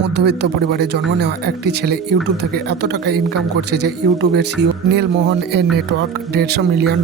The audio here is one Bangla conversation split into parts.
মধ্যবিত্ত পরিবারে জন্ম নেওয়া একটি ছেলে ইউটিউব থেকে এত টাকা ইনকাম করছে যে ইউটিউবের সিইও নীল মোহন এর নেটওয়ার্ক $150 মিলিয়ন,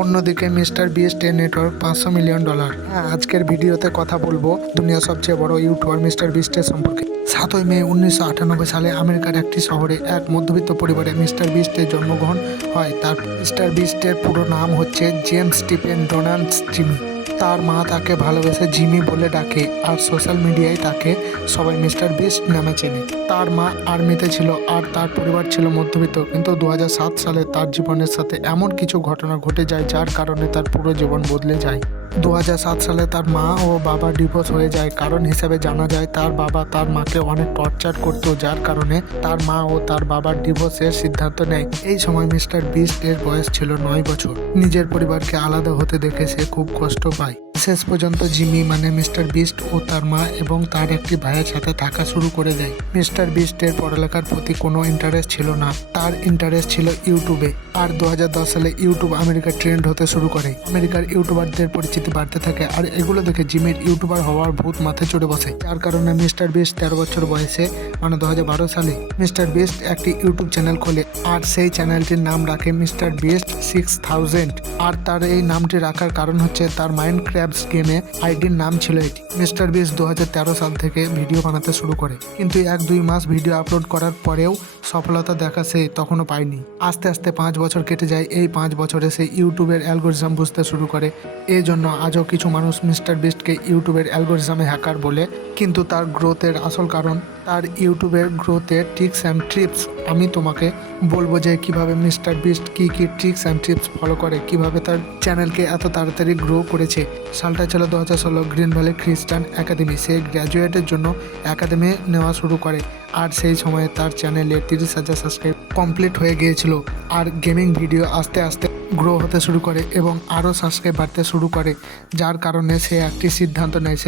অন্যদিকে মিস্টার বিস্ট এর নেটওয়ার্ক $500 মিলিয়ন। হ্যাঁ, আজকের ভিডিওতে কথা বলবো দুনিয়ার সবচেয়ে বড় ইউটিউবার মিস্টার বিস্টের সম্পর্কে। 7ই মে 1998 সালে আমেরিকার একটি শহরে এক মধ্যবিত্ত পরিবারে মিস্টার বিস্টের জন্মগ্রহণ হয়। তার মিস্টার বিস্টের পুরো নাম হচ্ছে জেমস স্টিফেন ডোনাল্ড জিমি। তার মা তাকে ভালোবেসে জিমি বলে ডাকে, আর সোশ্যাল মিডিয়ায় তাকে সবাই মিস্টার বিস্ট নামে চেনে। তার মা আর্মিতে ছিল আর তার পরিবার ছিল মধ্যবিত্ত, কিন্তু 2007 সালে তার জীবনের সাথে এমন কিছু ঘটনা ঘটে যায় যার কারণে তার পুরো জীবন বদলে যায়। 2007 সালে তার মা ও বাবা ডিভোর্স হয়ে যায়। কারণ হিসেবে জানা যায় তার বাবা তার মাকে অনেক টর্চার করত, যার কারণে তার মা ও তার বাবার ডিভোর্সের সিদ্ধান্ত নেয়। এই সময় মিস্টার বিস্ট এর বয়স ছিল 9 বছর। নিজের পরিবারকে আলাদা হতে দেখে সে খুব কষ্ট পায়। শেষ পর্যন্ত জিমি মানে মিস্টার বিস্ট ও তার মা এবং তার একটি ভাইয়ের সাথে থাকা শুরু করে দেয়। মিস্টার বিস্টের পড়ালেখার প্রতি কোনো ইন্টারেস্ট ছিল না, তার ইন্টারেস্ট ছিল ইউটিউবে। আর 2010 সালে ইউটিউব আমেরিকার ট্রেন্ড হতে শুরু করে। আমেরিকার ইউটিউবারদের পরিচিতি বাড়তে থাকে, আর এগুলো দেখে জিমির ইউটিউবার হওয়ার ভূত মাথায় চড়ে বসে। যার কারণে মিস্টার বিস্ট 13 বছর বয়সে মানে 2012 সালে মিস্টার বিস্ট একটি ইউটিউব চ্যানেল খোলে, আর সেই চ্যানেলটির নাম রাখে মিস্টার বিস্ট 6000। আর তার এই নামটি রাখার কারণ হচ্ছে তার মাইনক্রাফট গেমে আইডির নাম ছিল এটি। মিস্টার বিস্ট 2013 সাল থেকে ভিডিও বানাতে শুরু করে, কিন্তু 1-2 মাস ভিডিও আপলোড করার পরেও সফলতা দেখা সে তখনও পায়নি। আস্তে আস্তে 5 বছর কেটে যায়। এই 5 বছরে সে ইউটিউবের অ্যালগোরিজম বুঝতে শুরু করে। এই জন্য আজও কিছু মানুষ মিস্টার বিস্টকে ইউটিউবের অ্যালগোরিজমে হ্যাকার বলে, কিন্তু তার গ্রোথের আসল কারণ তার ইউটিউবের গ্রোথের ট্রিক্স অ্যান্ড টিপস। আমি তোমাকে বলবো যে কিভাবে মিস্টার বিস্ট কি ট্রিক্স অ্যান্ড টিপস ফলো করে, কিভাবে তার চ্যানেলকে এত তাড়াতাড়ি গ্রো করেছে। সালটা ছিল 2016। গ্রিন ভ্যালি খ্রিস্টান একাডেমি, সে গ্র্যাজুয়েটের জন্য একাডেমি নেওয়া শুরু করে, আর সেই সময়ে তার চ্যানেলে 30,000 সাবস্ক্রাইব কমপ্লিট হয়ে গিয়েছিল। আর গেমিং ভিডিও আস্তে আস্তে গ্রো হতে শুরু করে এবং আরও সাবস্ক্রাইব বাড়তে শুরু করে, যার কারণে সে একটি সিদ্ধান্ত নেয়।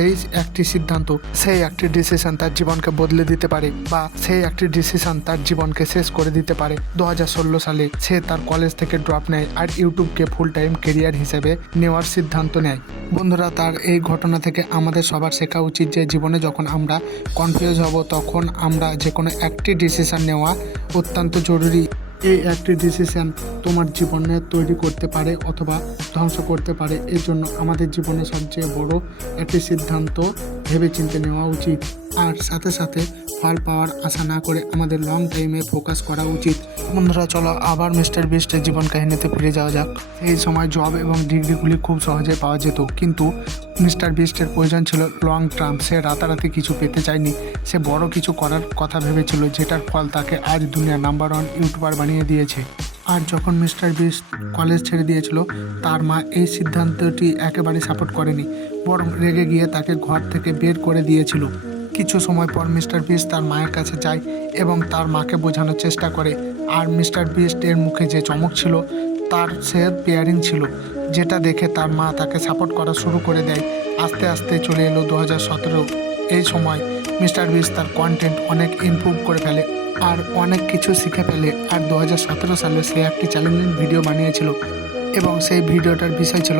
সেই একটি ডিসিশন তার জীবনকে বদলে দিতে পারে, বা সেই একটি ডিসিশন তার জীবনকে শেষ করে দিতে পারে। 2016 সালে সে তার কলেজ থেকে ড্রপ নেয় আর ইউটিউবকে ফুল টাইম কেরিয়ার হিসেবে নেওয়ার সিদ্ধান্ত নেয়। বন্ধুরা, তার এই ঘটনা থেকে আমাদের সবার শেখা উচিত যে জীবনে যখন আমরা কনফিউজ হব তখন আমরা যে কোনো একটি ডিসিশন নেওয়া অত্যন্ত জরুরি। এই একটি ডিসিশন তোমার জীবনে তৈরি করতে পারে অথবা ধ্বংস করতে পারে। এর জন্য আমাদের জীবনে সবচেয়ে বড় একটি সিদ্ধান্ত ভেবেচিন্তে নেওয়া উচিত, আর সাথে সাথে ফল পাওয়ার আশা না করে আমাদের লং টাইমে ফোকাস করা উচিত। বন্ধুরা, চলো আবার মিস্টার বিস্টের জীবন কাহিনীতে ফিরে যাওয়া যাক। এই সময় জব এবং ডিগ্রিগুলি খুব সহজে পাওয়া যেত, কিন্তু মিস্টার বিস্টের প্রয়োজন ছিল লং টার্ম। সে রাতারাতি কিছু পেতে চায়নি, সে বড় কিছু করার কথা ভেবেছিল, যেটার ফল তাকে আজ দুনিয়ার নাম্বার 1 ইউটিউবার বানিয়ে দিয়েছে। আর যখন মিস্টার বিস্ট কলেজ ছেড়ে দিয়েছিল, তার মা এই সিদ্ধান্তটি একেবারে সাপোর্ট করেনি, বরং রেগে গিয়ে তাকে ঘর থেকে বের করে দিয়েছিল। কিছু সময় পর মিস্টার বিস্ট তার মায়ের কাছে যায় এবং তার মাকে বোঝানোর চেষ্টা করে, আর মিস্টার বিস্ট এর মুখে যে চমক ছিল তার সে পেয়ারিং ছিল, যেটা দেখে তার মা তাকে সাপোর্ট করা শুরু করে দেয়। আস্তে আস্তে চলে এলো 2017। এই সময় মিস্টার বিস্ট তার কন্টেন্ট অনেক ইমপ্রুভ করে ফেলে আর অনেক কিছু শিখে ফেলে। আর 2017 সালে সে একটি চ্যালেঞ্জিং ভিডিও বানিয়েছিল এবং সেই ভিডিওটার বিষয় ছিল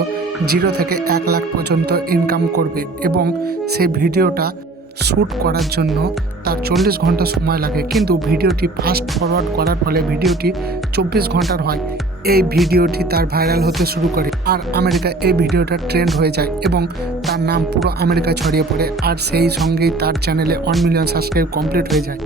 0 থেকে 1 লাখ পর্যন্ত ইনকাম করবে, এবং সেই ভিডিওটা শ্যুট করার জন্য তার 40 ঘন্টা সময় লাগে, কিন্তু ভিডিওটি ফাস্ট ফরওয়ার্ড করার ফলে ভিডিওটি 24 ঘন্টার হয়। এই ভিডিওটি তার ভাইরাল হতে শুরু করে, আর আমেরিকায় এই ভিডিওটা ট্রেন্ড হয়ে যায় এবং তার নাম পুরো আমেরিকায় ছড়িয়ে পড়ে, আর সেই সঙ্গেই তার চ্যানেলে 1 মিলিয়ন সাবস্ক্রাইব কমপ্লিট হয়ে যায়।